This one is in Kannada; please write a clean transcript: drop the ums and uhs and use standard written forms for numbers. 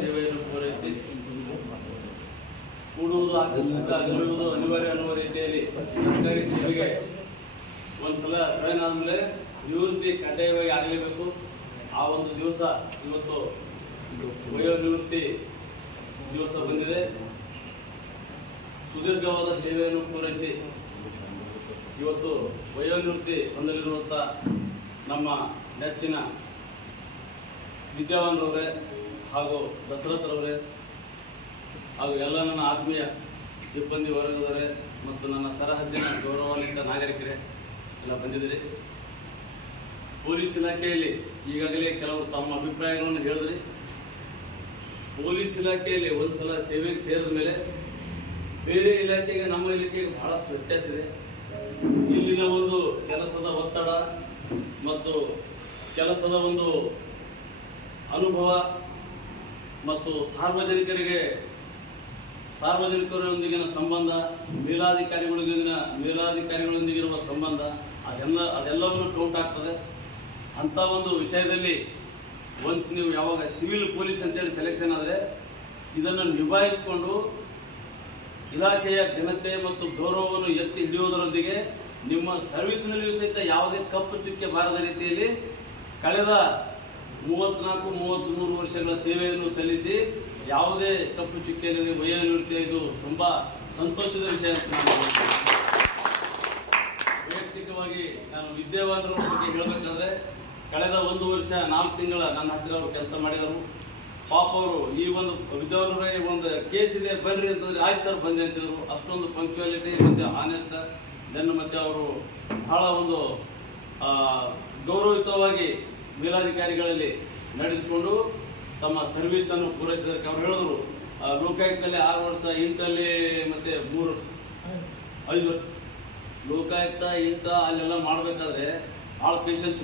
ಸೇವೆಯನ್ನು ಪೂರೈಸಿ ಕೂಡುವುದು ಆಕಸ್ಮಿಕ ಅಗಲುವುದು ಅನಿವಾರ್ಯ ಅನ್ನುವ ರೀತಿಯಲ್ಲಿ ಸರ್ಕಾರಿ ಸೇವೆಗೆ ಒಂದ್ಸಲ ಜಾಯಿನ್ ಆದಮೇಲೆ ನಿವೃತ್ತಿ ಕಡ್ಡಾಯವಾಗಿ ಆಗಲೇಬೇಕು. ಆ ಒಂದು ದಿವಸ ಇವತ್ತು ವಯೋನಿವೃತ್ತಿ ದಿವಸ ಬಂದಿದೆ. ಸುದೀರ್ಘವಾದ ಸೇವೆಯನ್ನು ಪೂರೈಸಿ ಇವತ್ತು ವಯೋನಿವೃತ್ತಿ ಹೊಂದಲಿರುವಂಥ ನಮ್ಮ ನೆಚ್ಚಿನ ವಿದ್ಯಾವಾನರವರೇ ಹಾಗೂ ದಸರಥರವರೇ ಹಾಗೂ ಎಲ್ಲ ನನ್ನ ಆತ್ಮೀಯ ಸಿಬ್ಬಂದಿ ವರ್ಗದವರೇ ಮತ್ತು ನನ್ನ ಸರಹದ್ದಿನ ಗೌರವಾನ್ವಿತ ನಾಗರಿಕರೇ ಎಲ್ಲ ಬಂದಿದ್ದೀರಿ. ಪೊಲೀಸ್ ಇಲಾಖೆಯಲ್ಲಿ ಈಗಾಗಲೇ ಕೆಲವರು ತಮ್ಮ ಅಭಿಪ್ರಾಯಗಳನ್ನು ಹೇಳಿದ್ರಿ. ಪೊಲೀಸ್ ಇಲಾಖೆಯಲ್ಲಿ ಒಂದು ಸಲ ಸೇವೆಗೆ ಸೇರಿದ ಮೇಲೆ ಬೇರೆ ಇಲಾಖೆಗೆ ನಮ್ಮ ಇಲಾಖೆಗೆ ಬಹಳಷ್ಟು ವ್ಯತ್ಯಾಸ ಇದೆ. ಇಲ್ಲಿನ ಒಂದು ಕೆಲಸದ ಒತ್ತಡ ಮತ್ತು ಕೆಲಸದ ಒಂದು ಅನುಭವ ಮತ್ತು ಸಾರ್ವಜನಿಕರೊಂದಿಗಿನ ಸಂಬಂಧ, ಮೇಲಾಧಿಕಾರಿಗಳೊಂದಿಗಿರುವ ಸಂಬಂಧ ಅದೆಲ್ಲವೂ ಕೌಂಟ್ ಆಗ್ತದೆ. ಅಂಥ ಒಂದು ವಿಷಯದಲ್ಲಿ ನೀವು ಯಾವಾಗ ಸಿವಿಲ್ ಪೊಲೀಸ್ ಅಂತೇಳಿ ಸೆಲೆಕ್ಷನ್ ಆದರೆ ಇದನ್ನು ನಿಭಾಯಿಸಿಕೊಂಡು ಇಲಾಖೆಯ ಘನತೆ ಮತ್ತು ಗೌರವವನ್ನು ಎತ್ತಿ ಹಿಡಿಯುವುದರೊಂದಿಗೆ ನಿಮ್ಮ ಸರ್ವಿಸ್ನಲ್ಲಿಯೂ ಸಹಿತ ಯಾವುದೇ ಕಪ್ಪು ಚುಕ್ಕೆ ಬಾರದ ರೀತಿಯಲ್ಲಿ ಕಳೆದ 34-33 ವರ್ಷಗಳ ಸೇವೆಯನ್ನು ಸಲ್ಲಿಸಿ ಯಾವುದೇ ಕಪ್ಪು ಚುಕ್ಕೆಯಲ್ಲಿ ವಯೋನಿವೃತ್ತಿ ಇದು ತುಂಬ ಸಂತೋಷದ ವಿಷಯ ಅಂತ ನಾನು ವೈಯಕ್ತಿಕವಾಗಿ ನಾನು ವಿದ್ಯಾವಾನರ ಬಗ್ಗೆ ಹೇಳಬೇಕಾದ್ರೆ ಕಳೆದ 1 ವರ್ಷ 4 ತಿಂಗಳ ನನ್ನ ಹತ್ತಿರ ಅವರು ಕೆಲಸ ಮಾಡಿದರು. ಪಾಪ ಅವರು ಈ ಒಂದು ವಿದ್ಯಾವಾನರೇ ಒಂದು ಕೇಸ್ ಇದೆ ಬರ್ರಿ ಅಂತಂದರೆ ಆಯ್ತು ಸರ್ ಬಂದೆ ಅಂತಿದ್ರು. ಅಷ್ಟೊಂದು ಪಂಕ್ಚುಯಾಲಿಟಿ ಮತ್ತು ಆನೆಸ್ಟ್ ಮತ್ತು ಅವರು ಬಹಳ ಒಂದು ಗೌರವಯುತವಾಗಿ ಮೇಲಾಧಿಕಾರಿಗಳಲ್ಲಿ ನಡೆದುಕೊಂಡು ತಮ್ಮ ಸರ್ವಿಸನ್ನು ಪೂರೈಸಿದಕ್ಕೆ ಅವ್ರು ಹೇಳಿದ್ರು. ಲೋಕಾಯುಕ್ತಲ್ಲಿ 6 ವರ್ಷ, ಇಂಟಲ್ಲಿ ಮತ್ತು 3 ವರ್ಷ 5 ವರ್ಷ ಲೋಕಾಯುಕ್ತ ಇಂಥ ಅಲ್ಲೆಲ್ಲ ಮಾಡಬೇಕಾದ್ರೆ ಭಾಳ ಪೇಷನ್ಸ್